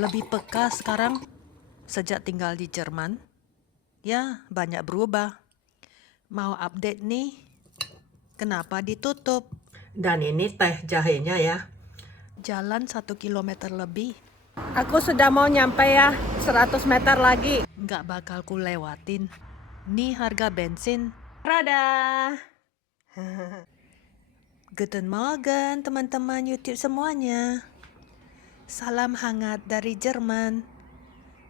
lebih peka sekarang sejak tinggal di Jerman. Ya, banyak berubah. Mau update nih, kenapa ditutup? Dan ini teh jahenya ya. Jalan 1 kilometer lebih, Aku sudah mau nyampe ya, 100 meter lagi. nggak bakal ku lewatin. Nih harga bensin. Rada. Guten Morgen teman-teman YouTube semuanya. Salam hangat dari Jerman.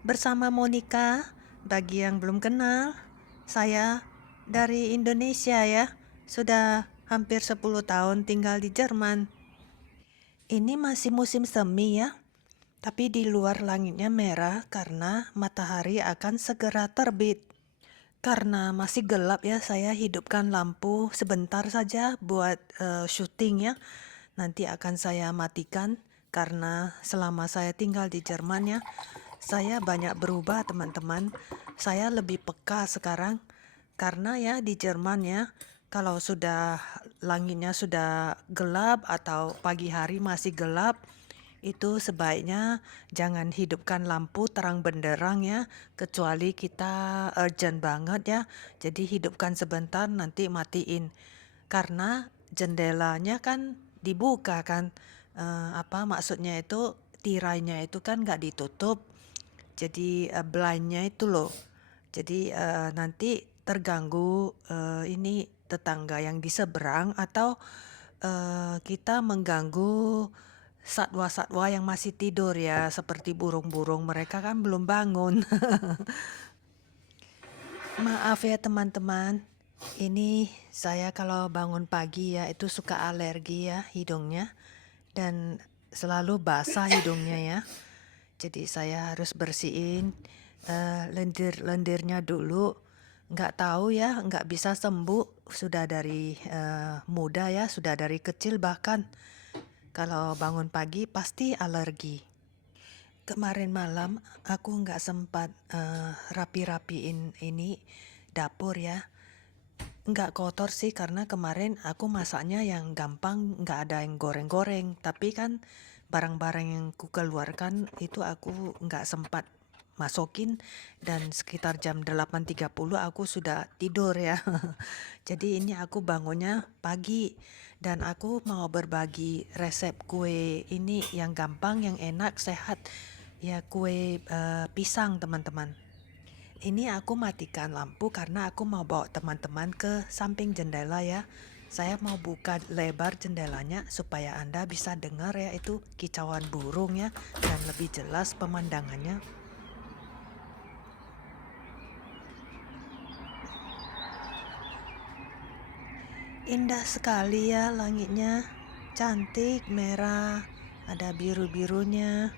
Bersama Monica, bagi yang belum kenal, saya dari Indonesia ya. Sudah hampir 10 tahun tinggal di Jerman. Ini masih musim semi ya. Tapi di luar langitnya merah karena matahari akan segera terbit. Karena masih gelap ya, saya hidupkan lampu sebentar saja buat syuting ya. Nanti akan saya matikan karena selama saya tinggal di Jerman ya, saya banyak berubah teman-teman. Saya lebih peka sekarang karena ya di Jerman ya, kalau sudah langitnya sudah gelap atau pagi hari masih gelap, itu sebaiknya jangan hidupkan lampu terang benderang ya, kecuali kita urgent banget ya. Jadi hidupkan sebentar nanti matiin. Karena jendelanya kan dibuka kan. Apa maksudnya itu tirainya itu kan nggak ditutup. Jadi blindnya itu loh. Jadi nanti terganggu ini tetangga yang di seberang atau kita mengganggu satwa-satwa yang masih tidur ya, seperti burung-burung, mereka kan belum bangun. Maaf ya teman-teman, ini saya kalau bangun pagi ya itu suka alergi ya hidungnya dan selalu basah hidungnya ya. Jadi saya harus bersihin lendir-lendirnya dulu. Nggak tahu ya, nggak bisa sembuh sudah dari muda ya, sudah dari kecil bahkan. Kalau bangun pagi pasti alergi. Kemarin malam aku nggak sempat rapi-rapiin ini dapur ya. Nggak kotor sih karena kemarin aku masaknya yang gampang, nggak ada yang goreng-goreng. Tapi kan barang-barang yang ku keluarkan itu aku nggak sempat masukin dan sekitar jam 8.30 aku sudah tidur ya. Jadi ini aku bangunnya pagi dan aku mau berbagi resep kue ini yang gampang, yang enak, sehat. Ya kue pisang teman-teman. Ini aku matikan lampu karena aku mau bawa teman-teman ke samping jendela ya. Saya mau buka lebar jendelanya supaya Anda bisa dengar ya itu kicauan burung ya dan lebih jelas pemandangannya. Indah sekali ya langitnya. Cantik, merah, ada biru-birunya.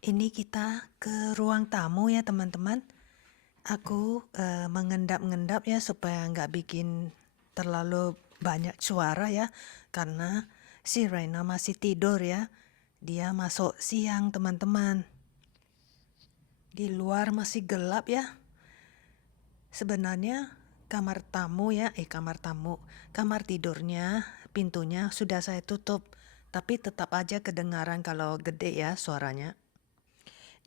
Ini kita ke ruang tamu ya teman-teman. Aku mengendap-ngendap ya supaya nggak bikin terlalu banyak suara ya. Karena si Reina masih tidur ya. Dia masuk siang teman-teman. Di luar masih gelap ya. Sebenarnya kamar tamu ya, kamar tidurnya, pintunya sudah saya tutup. Tapi tetap aja kedengaran kalau gede ya suaranya.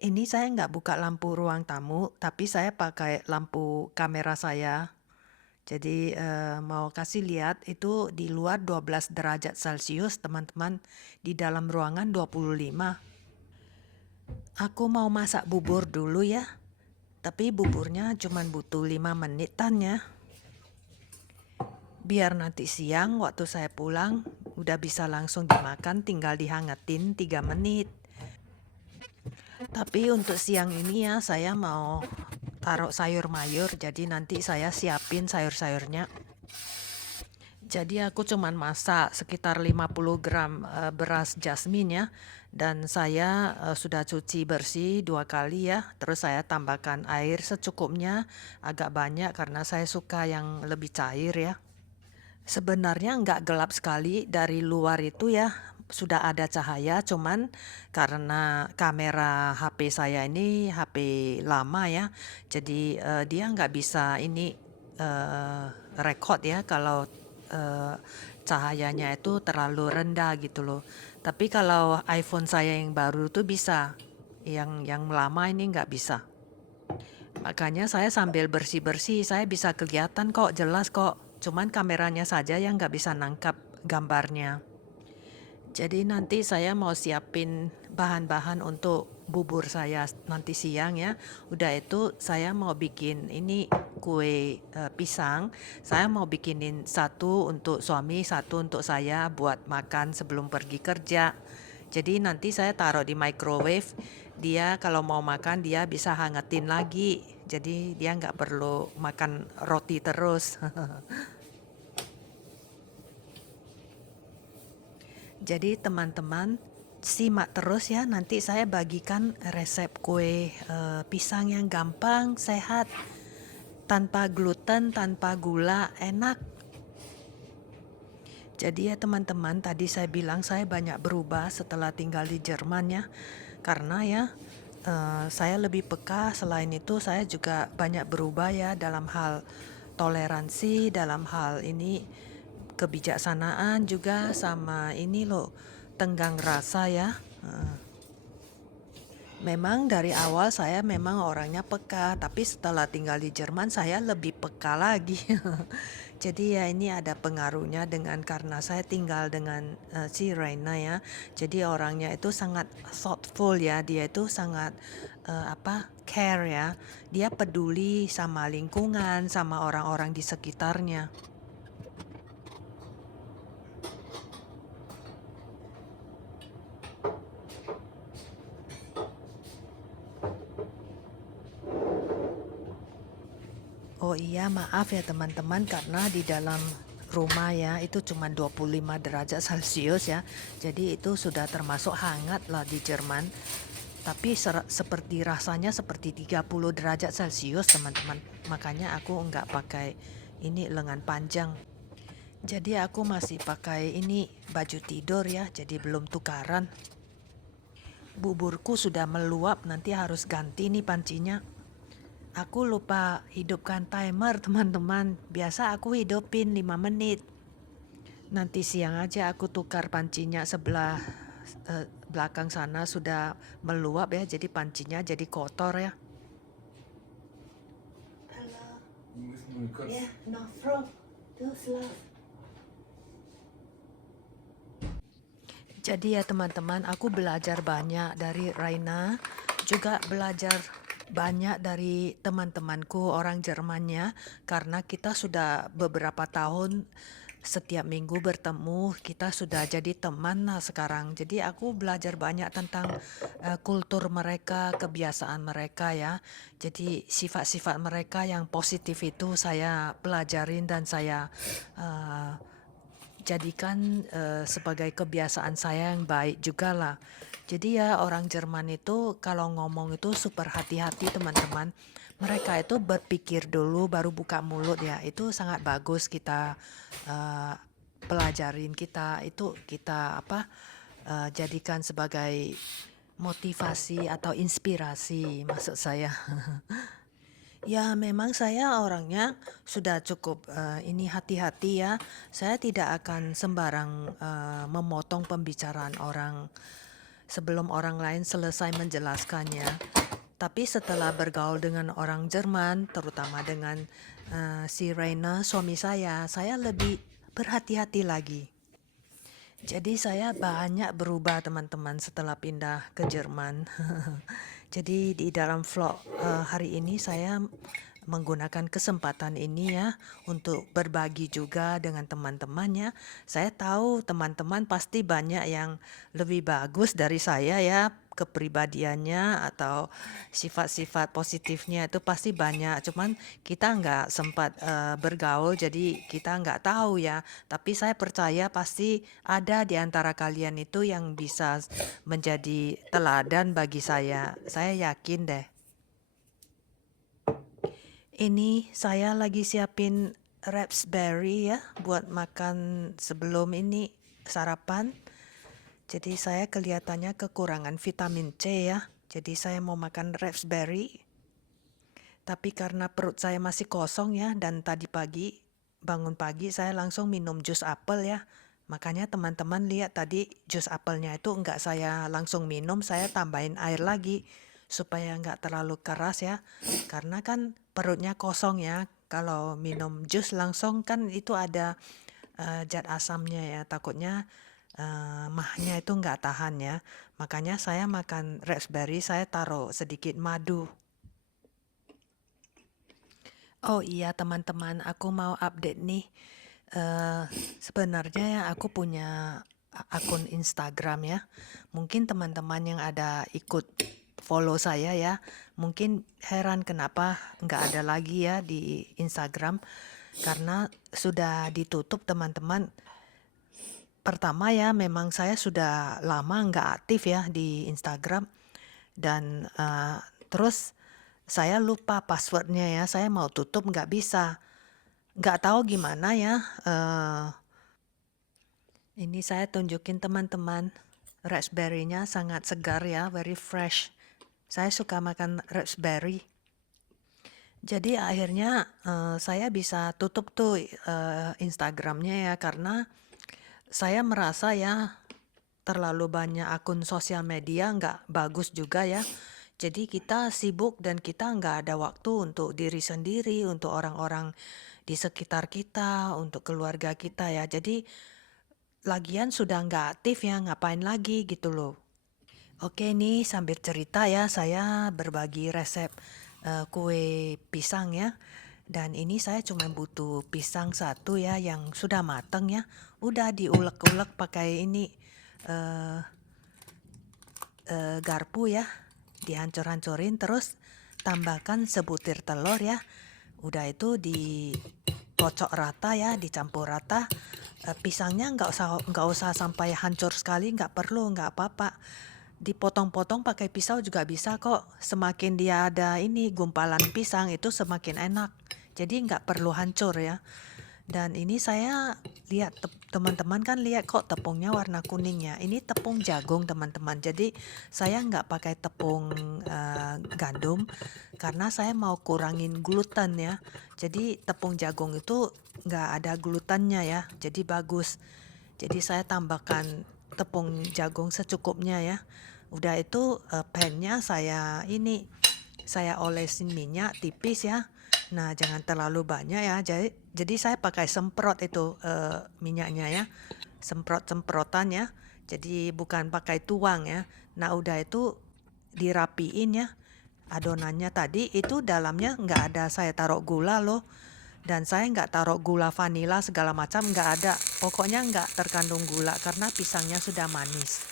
Ini saya nggak buka lampu ruang tamu, tapi saya pakai lampu kamera saya. Jadi mau kasih lihat itu di luar 12 derajat Celcius teman-teman, di dalam ruangan 25. Aku mau masak bubur dulu ya, tapi buburnya cuma butuh 5 menitan ya. Biar nanti siang waktu saya pulang udah bisa langsung dimakan, tinggal dihangatin 3 menit. Tapi untuk siang ini ya saya mau taruh sayur mayur, jadi nanti saya siapin sayur-sayurnya. Jadi aku cuman masak sekitar 50 gram beras jasmin ya. Dan saya sudah cuci bersih 2 kali ya. Terus saya tambahkan air secukupnya, agak banyak karena saya suka yang lebih cair ya. Sebenarnya nggak gelap sekali dari luar itu ya, sudah ada cahaya, cuman karena kamera HP saya ini HP lama ya, jadi dia nggak bisa ini rekod ya kalau cahayanya itu terlalu rendah gitu loh. Tapi kalau iPhone saya yang baru tuh bisa, yang lama ini nggak bisa. Makanya saya sambil bersih-bersih, saya bisa kelihatan kok, jelas kok. Cuman kameranya saja yang nggak bisa nangkap gambarnya. Jadi nanti saya mau siapin bahan-bahan untuk bubur saya nanti siang ya. Udah itu saya mau bikin ini kue pisang. Saya mau bikinin satu untuk suami, satu untuk saya buat makan sebelum pergi kerja. Jadi nanti saya taruh di microwave. Dia kalau mau makan dia bisa hangatin lagi. Jadi dia nggak perlu makan roti terus. Jadi teman-teman simak terus ya, nanti saya bagikan resep kue pisang yang gampang, sehat, tanpa gluten, tanpa gula, enak. Jadi ya teman-teman, tadi saya bilang saya banyak berubah setelah tinggal di Jerman ya. Karena ya saya lebih peka, selain itu saya juga banyak berubah ya dalam hal toleransi, dalam hal ini kebijaksanaan juga, sama ini loh, tenggang rasa ya. Memang dari awal saya memang orangnya peka, tapi setelah tinggal di Jerman saya lebih peka lagi. Jadi ya ini ada pengaruhnya dengan karena saya tinggal dengan si Reina ya. Jadi orangnya itu sangat thoughtful ya, dia itu sangat care ya. Dia peduli sama lingkungan, sama orang-orang di sekitarnya. Oh iya, maaf ya teman-teman, karena di dalam rumah ya itu cuma 25 derajat Celcius ya. Jadi itu sudah termasuk hangat lah di Jerman. Tapi seperti rasanya seperti 30 derajat Celcius teman-teman. Makanya aku nggak pakai ini lengan panjang. Jadi aku masih pakai ini baju tidur ya, jadi belum tukaran. Buburku sudah meluap, nanti harus ganti nih pancinya. Aku lupa hidupkan timer teman-teman. Biasa aku hidupin 5 menit. Nanti siang aja aku tukar pancinya, sebelah belakang sana sudah meluap ya. Jadi pancinya jadi kotor ya. Halo. Ya, no from. Jadi ya teman-teman, aku belajar banyak dari Raina, juga belajar banyak dari teman-temanku orang Jermannya, karena kita sudah beberapa tahun setiap minggu bertemu, kita sudah jadi teman lah sekarang. Jadi aku belajar banyak tentang kultur mereka, kebiasaan mereka ya. Jadi sifat-sifat mereka yang positif itu saya pelajarin dan saya jadikan sebagai kebiasaan saya yang baik juga lah. Jadi ya orang Jerman itu kalau ngomong itu super hati-hati teman-teman. Mereka itu berpikir dulu baru buka mulut ya. Itu sangat bagus kita pelajarin, kita itu kita jadikan sebagai motivasi atau inspirasi maksud saya. Ya, memang saya orangnya sudah cukup ini hati-hati ya. Saya tidak akan sembarang memotong pembicaraan orang sebelum orang lain selesai menjelaskannya. Tapi setelah bergaul dengan orang Jerman, terutama dengan si Reina, suami saya lebih berhati-hati lagi. Jadi saya banyak berubah teman-teman setelah pindah ke Jerman. Jadi di dalam vlog hari ini saya menggunakan kesempatan ini ya untuk berbagi juga dengan teman-temannya. Saya tahu teman-teman pasti banyak yang lebih bagus dari saya ya, kepribadiannya atau sifat-sifat positifnya itu pasti banyak. Cuman kita nggak sempat bergaul, jadi kita nggak tahu ya. Tapi saya percaya pasti ada di antara kalian itu yang bisa menjadi teladan bagi saya. Saya yakin deh. Ini saya lagi siapin raspberry ya buat makan sebelum ini sarapan. Jadi saya kelihatannya kekurangan vitamin C ya. Jadi saya mau makan raspberry. Tapi karena perut saya masih kosong ya, dan tadi pagi bangun pagi saya langsung minum jus apel ya. Makanya teman-teman lihat tadi jus apelnya itu enggak saya langsung minum, saya tambahin air lagi supaya enggak terlalu keras ya. Karena kan perutnya kosong ya. Kalau minum jus langsung kan itu ada zat asamnya ya. Takutnya mahnya itu enggak tahan ya. Makanya saya makan raspberry, saya taruh sedikit madu. Oh iya teman-teman, aku mau update nih. Sebenarnya ya aku punya akun Instagram ya. Mungkin teman-teman yang ada ikut follow saya ya, mungkin heran kenapa nggak ada lagi ya di Instagram. Karena sudah ditutup teman-teman. Pertama ya memang saya sudah lama nggak aktif ya di Instagram. Dan terus saya lupa passwordnya ya, saya mau tutup nggak bisa. Nggak tahu gimana ya. Ini saya tunjukin teman-teman. Raspberry-nya sangat segar ya, very fresh. Saya suka makan raspberry. Jadi akhirnya saya bisa tutup tuh Instagramnya ya, karena saya merasa ya terlalu banyak akun sosial media nggak bagus juga ya. Jadi kita sibuk dan kita nggak ada waktu untuk diri sendiri, untuk orang-orang di sekitar kita, untuk keluarga kita ya. Jadi lagian sudah nggak aktif ya, ngapain lagi gitu loh. Oke nih sambil cerita ya, saya berbagi resep kue pisang ya. Dan ini saya cuma butuh pisang satu ya yang sudah mateng ya. Udah diulek-ulek pakai ini garpu ya. Dihancur-hancurin terus tambahkan sebutir telur ya. Udah itu dikocok rata ya, dicampur rata. Pisangnya nggak usah sampai hancur sekali, nggak perlu, nggak apa-apa. Dipotong-potong pakai pisau juga bisa kok. Semakin dia ada ini gumpalan pisang itu semakin enak. Jadi nggak perlu hancur ya. Dan ini saya lihat teman-teman kan lihat kok tepungnya warna kuning ya. Ini tepung jagung teman-teman. Jadi saya nggak pakai tepung gandum karena saya mau kurangin gluten ya. Jadi tepung jagung itu nggak ada glutennya ya. Jadi bagus. Jadi saya tambahkan tepung jagung secukupnya ya. Udah itu pan-nya saya olesin minyak tipis ya. Nah, jangan terlalu banyak ya. Jadi saya pakai semprot itu minyaknya ya. Semprotan ya. Jadi bukan pakai tuang ya. Nah, udah itu dirapiin ya. Adonannya tadi itu dalamnya nggak ada saya taruh gula loh. Dan saya nggak taruh gula vanila segala macam, nggak ada. Pokoknya nggak terkandung gula karena pisangnya sudah manis.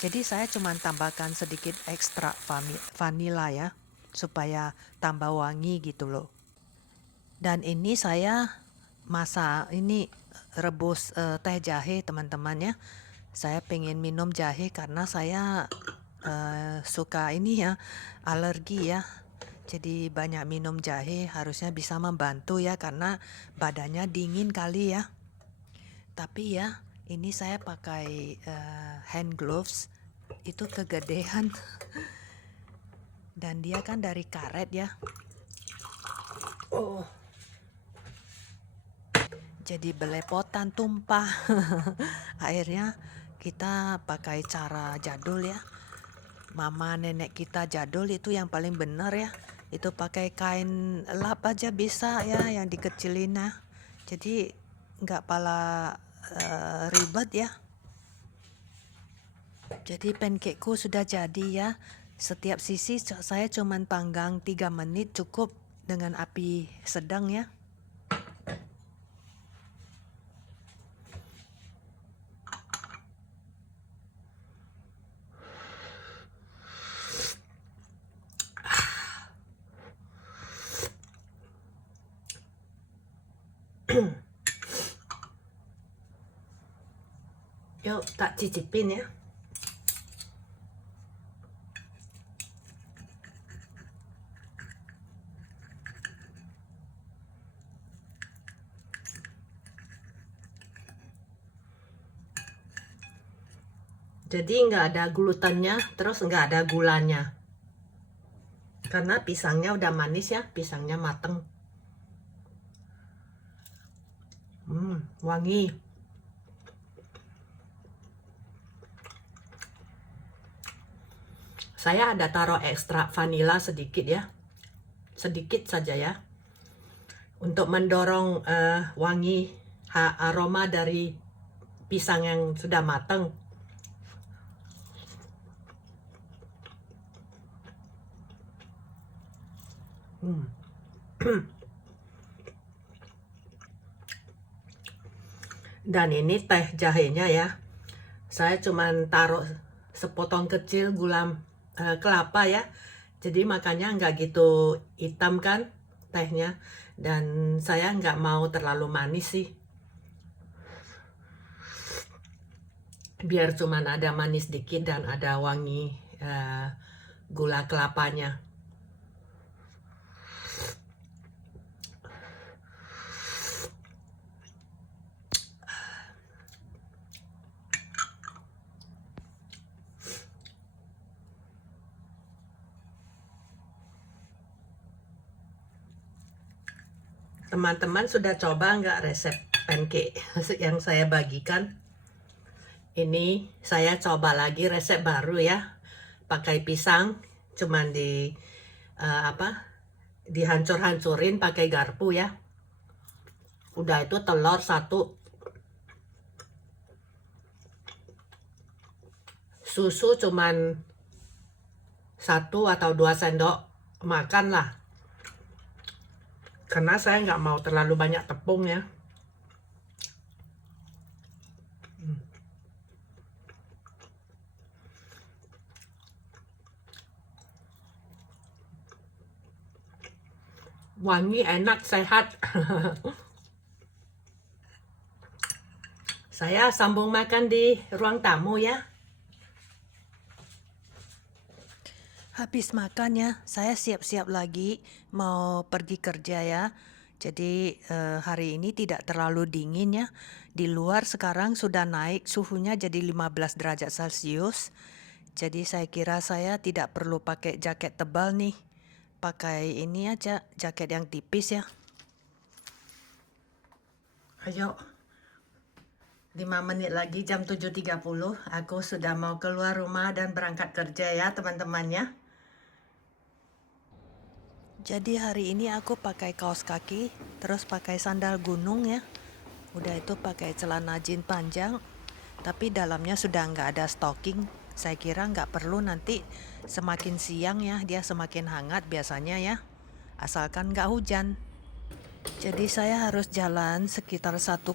Jadi saya cuma tambahkan sedikit ekstra vanila ya. Supaya tambah wangi gitu loh. Dan ini saya rebus teh jahe teman-teman ya. Saya pengen minum jahe karena saya suka ini ya, alergi ya. Jadi banyak minum jahe harusnya bisa membantu ya karena badannya dingin kali ya. Tapi ya ini saya pakai hand gloves itu kegedean. Dan dia kan dari karet ya. Oh. Jadi belepotan tumpah. Akhirnya kita pakai cara jadul ya. Mama nenek kita jadul itu yang paling benar ya. Itu pakai kain lap aja bisa ya yang dikecilin ya. Jadi nggak pala ribet ya. Jadi pancakeku sudah jadi ya. Setiap sisi saya cuman panggang 3 menit cukup dengan api sedang ya. Yuk tak cicipin ya. Jadi nggak ada glutennya, terus nggak ada gulanya. Karena pisangnya udah manis ya, pisangnya mateng. wangi. Saya ada taruh ekstra vanila sedikit ya, sedikit saja ya, untuk mendorong wangi aroma dari pisang yang sudah matang. Dan ini teh jahenya ya, saya cuman taruh sepotong kecil gula kelapa ya, jadi makanya nggak gitu hitam kan tehnya, dan saya nggak mau terlalu manis sih, biar cuman ada manis dikit dan ada wangi gula kelapanya. Teman-teman sudah coba nggak resep pancake yang saya bagikan? Ini saya coba lagi resep baru ya, pakai pisang, cuman dihancur-hancurin pakai garpu ya. Udah itu telur 1, susu cuman 1 atau 2 sendok makan lah, karena saya nggak mau terlalu banyak tepung ya. Wangi, enak, sehat. Saya sambung makan di ruang tamu ya. Habis makan ya, saya siap-siap lagi mau pergi kerja ya. Jadi hari ini tidak terlalu dingin ya. Di luar sekarang sudah naik suhunya jadi 15 derajat Celcius. Jadi saya kira saya tidak perlu pakai jaket tebal nih. Pakai ini aja, jaket yang tipis ya. Ayo, 5 menit lagi jam 7.30, aku sudah mau keluar rumah dan berangkat kerja ya teman-temannya. Jadi hari ini aku pakai kaos kaki, terus pakai sandal gunung ya. Udah itu pakai celana jeans panjang, tapi dalamnya sudah nggak ada stocking. Saya kira nggak perlu, nanti semakin siang ya dia semakin hangat biasanya ya, asalkan nggak hujan. Jadi saya harus jalan sekitar 1,1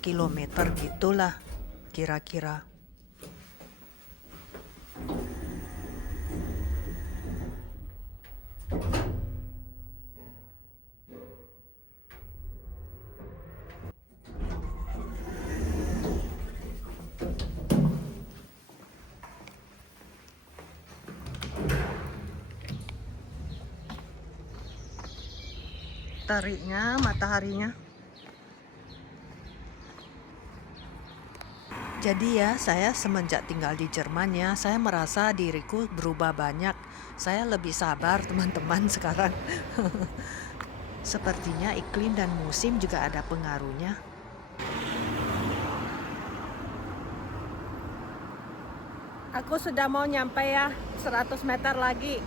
kilometer gitulah kira-kira. Teriknya mataharinya. Jadi ya, saya semenjak tinggal di Jerman ya, saya merasa diriku berubah banyak. Saya lebih sabar teman-teman sekarang. Sepertinya iklim dan musim juga ada pengaruhnya. Aku sudah mau nyampe ya, 100 meter lagi.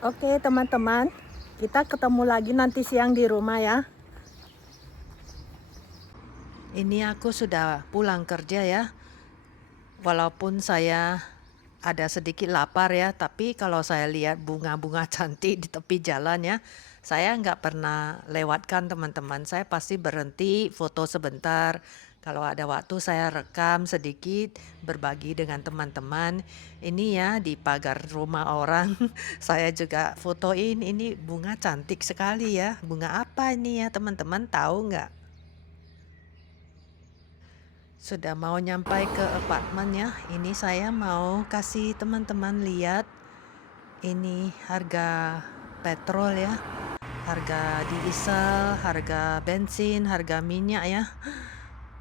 Oke teman-teman, kita ketemu lagi nanti siang di rumah ya. Ini aku sudah pulang kerja ya. Walaupun saya ada sedikit lapar ya, tapi kalau saya lihat bunga-bunga cantik di tepi jalan ya, saya nggak pernah lewatkan teman-teman. Saya pasti berhenti foto sebentar. Kalau ada waktu saya rekam sedikit, berbagi dengan teman-teman. Ini ya di pagar rumah orang, saya juga fotoin. Ini bunga cantik sekali ya. Bunga apa ini ya teman-teman, tahu nggak? Sudah mau nyampai ke apartemen ya. Ini saya mau kasih teman-teman lihat ini harga petrol ya. Harga diesel, harga bensin, harga minyak ya.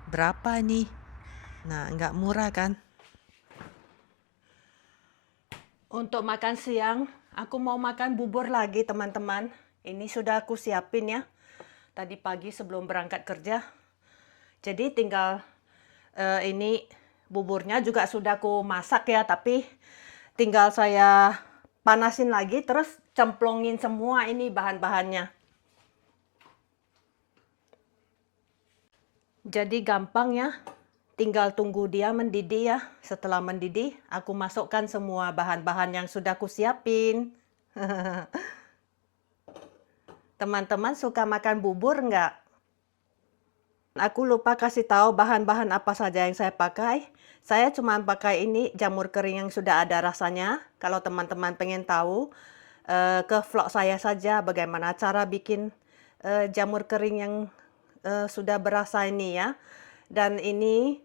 Berapa nih? Nah, nggak murah kan? Untuk makan siang, aku mau makan bubur lagi teman-teman. Ini sudah aku siapin ya. Tadi pagi sebelum berangkat kerja. Jadi tinggal ini buburnya juga sudah aku masak ya, tapi tinggal saya panasin lagi terus cemplungin semua ini bahan-bahannya. Jadi gampang ya. Tinggal tunggu dia mendidih ya. Setelah mendidih, aku masukkan semua bahan-bahan yang sudah aku siapin. Teman-teman suka makan bubur nggak? Aku lupa kasih tahu bahan-bahan apa saja yang saya pakai. Saya cuma pakai ini jamur kering yang sudah ada rasanya. Kalau teman-teman pengen tahu, ke vlog saya saja bagaimana cara bikin jamur kering yang sudah berasa ini ya. Dan ini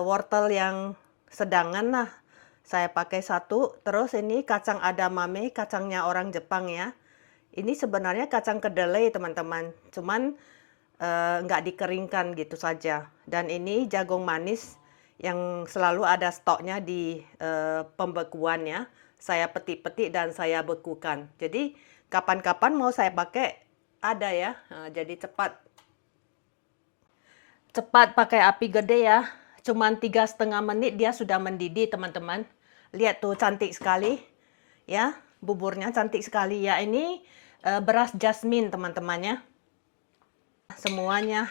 wortel yang sedangan lah. Saya pakai satu. Terus ini kacang edamame, kacangnya orang Jepang ya. Ini sebenarnya kacang kedelai teman-teman. Cuman nggak dikeringkan gitu saja. Dan ini jagung manis yang selalu ada stoknya di pembekuan ya. Saya petik-petik dan saya bekukan. Jadi kapan-kapan mau saya pakai ada ya. Jadi cepat pakai api gede ya. Cuman 3,5 menit dia sudah mendidih teman-teman. Lihat tuh cantik sekali ya. Buburnya cantik sekali ya. Ini beras jasmin teman-teman ya. Semuanya.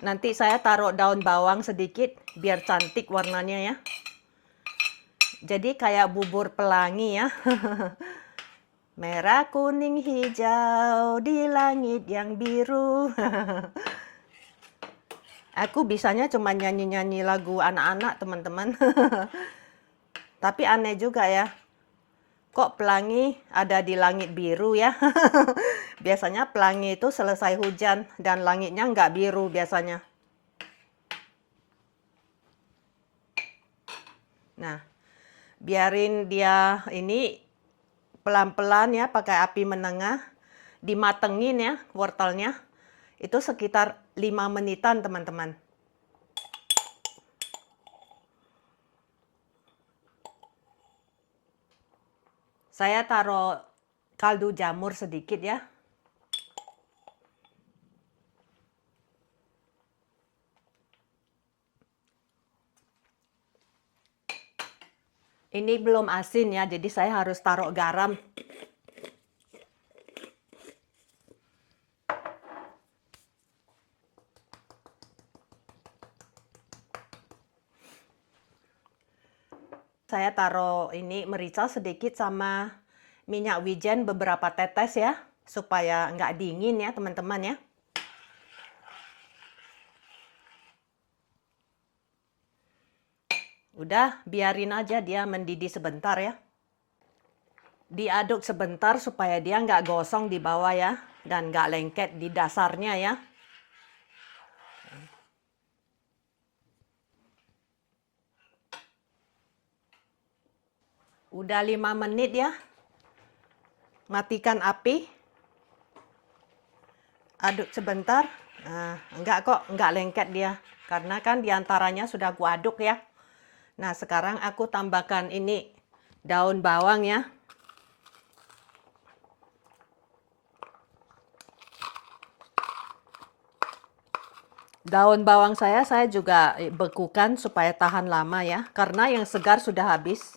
Nanti saya taruh daun bawang sedikit biar cantik warnanya ya. Jadi kayak bubur pelangi ya. Merah, kuning, hijau di langit yang biru. Aku bisanya cuma nyanyi-nyanyi lagu anak-anak teman-teman. Tapi aneh juga ya. Kok pelangi ada di langit biru ya? Biasanya pelangi itu selesai hujan dan langitnya nggak biru biasanya. Nah, biarin dia ini pelan-pelan ya pakai api menengah. Dimatengin ya wortelnya. Itu sekitar 5 menitan teman-teman. Saya taruh kaldu jamur sedikit ya. Ini belum asin ya, jadi saya harus taruh garam. Saya taruh ini merica sedikit sama minyak wijen beberapa tetes ya, supaya nggak dingin ya teman-teman ya. Udah, biarin aja dia mendidih sebentar ya. Diaduk sebentar supaya dia nggak gosong di bawah ya, dan nggak lengket di dasarnya ya. Udah 5 menit ya. Matikan api. Aduk sebentar. Nah, enggak kok, enggak lengket dia. Karena kan diantaranya sudah aku aduk ya. Nah, sekarang aku tambahkan ini daun bawang ya. Daun bawang saya juga bekukan supaya tahan lama ya. Karena yang segar sudah habis.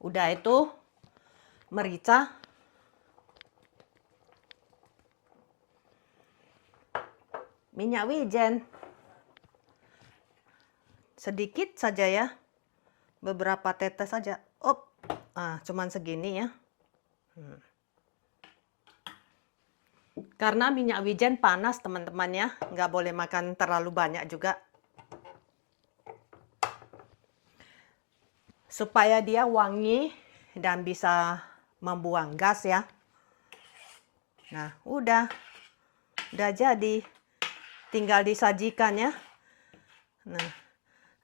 Udah itu merica. Minyak wijen. Sedikit saja ya. Beberapa tetes saja. Cuman segini ya. Karena minyak wijen panas teman-teman ya. Nggak boleh makan terlalu banyak juga. Supaya dia wangi dan bisa membuang gas ya. Nah, udah jadi. Tinggal disajikan ya. Nah,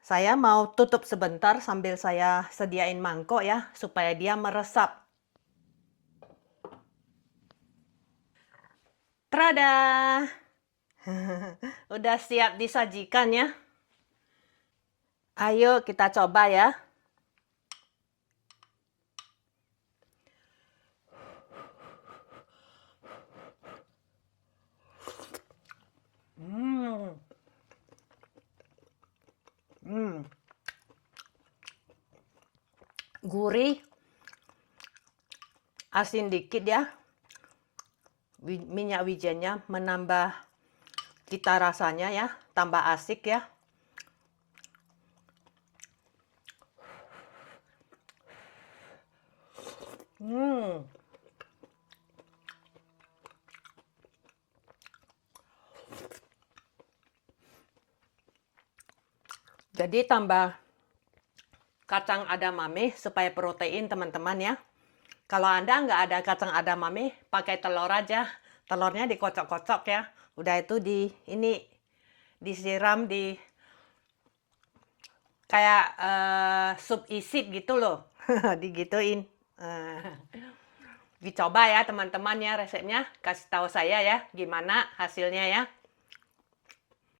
saya mau tutup sebentar sambil saya sediain mangkok ya, supaya dia meresap. Tada! Udah siap disajikan ya. Ayo kita coba ya. gurih, asin dikit ya. Minyak wijennya menambah cita rasanya ya, tambah asik ya. Jadi tambah kacang edamame supaya protein teman-teman ya. Kalau Anda nggak ada kacang edamame, pakai telur aja. Telurnya dikocok-kocok ya. Udah itu ini disiram di kayak sup isi gitu loh. Digituin. Dicoba ya teman-teman ya resepnya. Kasih tahu saya ya gimana hasilnya ya.